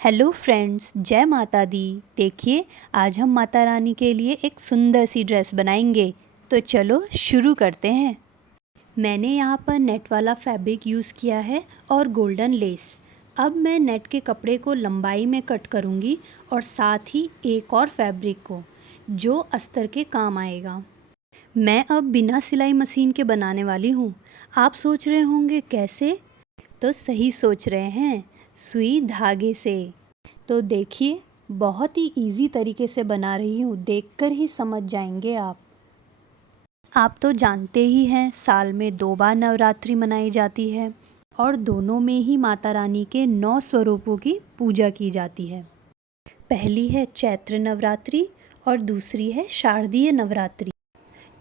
Hello friends, जय माता दी। देखिए, आज हम माता रानी के लिए एक सुंदर सी ड्रेस बनाएंगे। तो चलो शुरू करते हैं। मैंने यहाँ पर नेट वाला फैब्रिक यूज़ किया है और गोल्डन लेस। अब मैं नेट के कपड़े को लंबाई में कट करूँगी और साथ ही एक और फैब्रिक को, जो अस्तर के काम आएगा। मैं अब बिना सिलाई मशीन के बनाने वाली हूँ। आप सोच रहे होंगे कैसे? तो सही सोच रहे हैं, सुई धागे से। तो देखिए, बहुत ही इजी तरीके से बना रही हूँ, देखकर ही समझ जाएंगे आप। आप तो जानते ही हैं, साल में 2 बार नवरात्रि मनाई जाती है और दोनों में ही माता रानी के 9 स्वरूपों की पूजा की जाती है। पहली है चैत्र नवरात्रि और दूसरी है शारदीय नवरात्रि।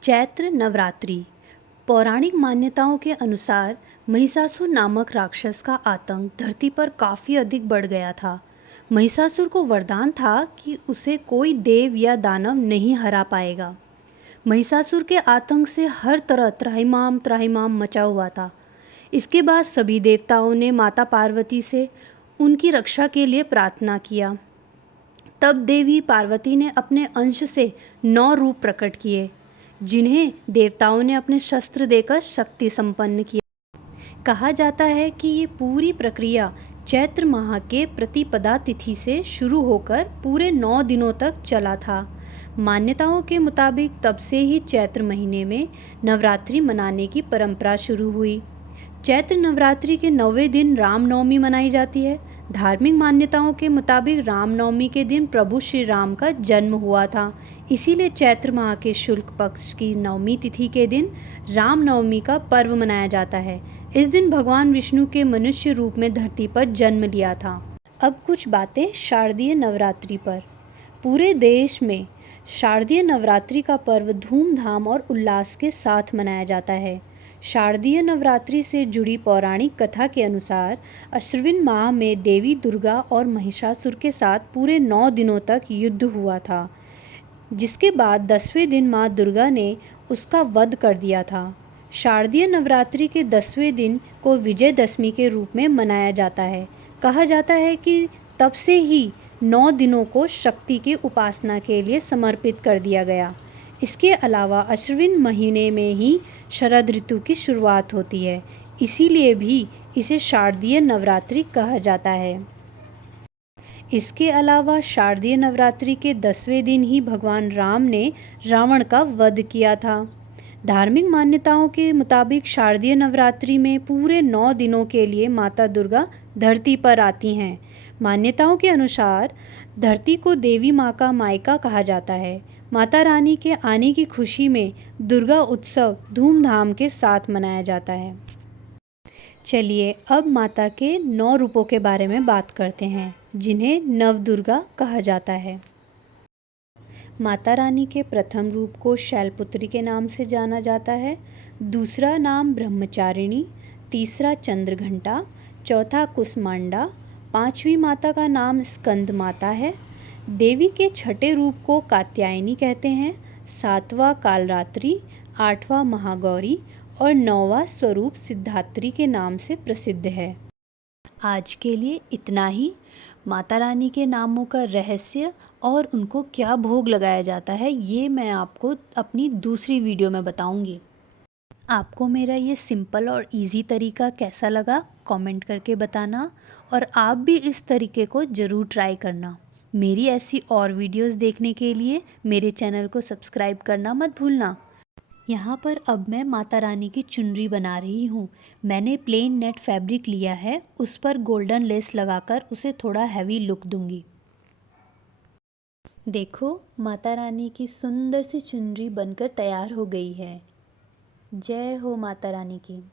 चैत्र नवरात्रि पौराणिक मान्यताओं के अनुसार महिषासुर नामक राक्षस का आतंक धरती पर काफ़ी अधिक बढ़ गया था। महिषासुर को वरदान था कि उसे कोई देव या दानव नहीं हरा पाएगा। महिषासुर के आतंक से हर तरह त्राहिमाम त्राहिमाम मचा हुआ था। इसके बाद सभी देवताओं ने माता पार्वती से उनकी रक्षा के लिए प्रार्थना किया। तब देवी पार्वती ने अपने अंश से 9 रूप प्रकट किए, जिन्हें देवताओं ने अपने शस्त्र देकर शक्ति संपन्न किया। कहा जाता है कि ये पूरी प्रक्रिया चैत्र माह के प्रतिपदा तिथि से शुरू होकर पूरे 9 दिनों तक चला था। मान्यताओं के मुताबिक तब से ही चैत्र महीने में नवरात्रि मनाने की परंपरा शुरू हुई। चैत्र नवरात्रि के 9वें दिन रामनवमी मनाई जाती है। धार्मिक मान्यताओं के मुताबिक रामनवमी के दिन प्रभु श्री राम का जन्म हुआ था, इसीलिए चैत्र माह के शुक्ल पक्ष की 9वीं तिथि के दिन रामनवमी का पर्व मनाया जाता है। इस दिन भगवान विष्णु के मनुष्य रूप में धरती पर जन्म लिया था। अब कुछ बातें शारदीय नवरात्रि पर। पूरे देश में शारदीय नवरात्रि का पर्व धूमधाम और उल्लास के साथ मनाया जाता है। शारदीय नवरात्रि से जुड़ी पौराणिक कथा के अनुसार अश्विन माह में देवी दुर्गा और महिषासुर के साथ पूरे 9 दिनों तक युद्ध हुआ था, जिसके बाद 10वें दिन माँ दुर्गा ने उसका वध कर दिया था। शारदीय नवरात्रि के 10वें दिन को विजयदशमी के रूप में मनाया जाता है। कहा जाता है कि तब से ही 9 दिनों को शक्ति की उपासना के लिए समर्पित कर दिया गया। इसके अलावा अश्विन महीने में ही शरद ऋतु की शुरुआत होती है, इसीलिए भी इसे शारदीय नवरात्रि कहा जाता है। इसके अलावा शारदीय नवरात्रि के 10वें दिन ही भगवान राम ने रावण का वध किया था। धार्मिक मान्यताओं के मुताबिक शारदीय नवरात्रि में पूरे 9 दिनों के लिए माता दुर्गा धरती पर आती हैं। मान्यताओं के अनुसार धरती को देवी माँ का मायका कहा जाता है। माता रानी के आने की खुशी में दुर्गा उत्सव धूमधाम के साथ मनाया जाता है। चलिए अब माता के 9 रूपों के बारे में बात करते हैं, जिन्हें नव दुर्गा कहा जाता है। माता रानी के प्रथम रूप को शैलपुत्री के नाम से जाना जाता है, दूसरा नाम ब्रह्मचारिणी, तीसरा चंद्रघंटा, चौथा कुसमांडा, 5वीं माता का नाम स्कंद माता है। देवी के छठे रूप को कात्यायनी कहते हैं, 7वां कालरात्रि, 8वां महागौरी और 9वां स्वरूप सिद्धात्री के नाम से प्रसिद्ध है। आज के लिए इतना ही। माता रानी के नामों का रहस्य और उनको क्या भोग लगाया जाता है, ये मैं आपको अपनी दूसरी वीडियो में बताऊंगी। आपको मेरा ये सिंपल और इजी तरीका कैसा लगा, कमेंट करके बताना, और आप भी इस तरीके को ज़रूर ट्राई करना। मेरी ऐसी और वीडियोस देखने के लिए मेरे चैनल को सब्सक्राइब करना मत भूलना। यहाँ पर अब मैं माता रानी की चुनरी बना रही हूँ। मैंने प्लेन नेट फैब्रिक लिया है, उस पर गोल्डन लेस लगाकर उसे थोड़ा हैवी लुक दूँगी। देखो, माता रानी की सुंदर सी चुनरी बनकर तैयार हो गई है। जय हो माता रानी की।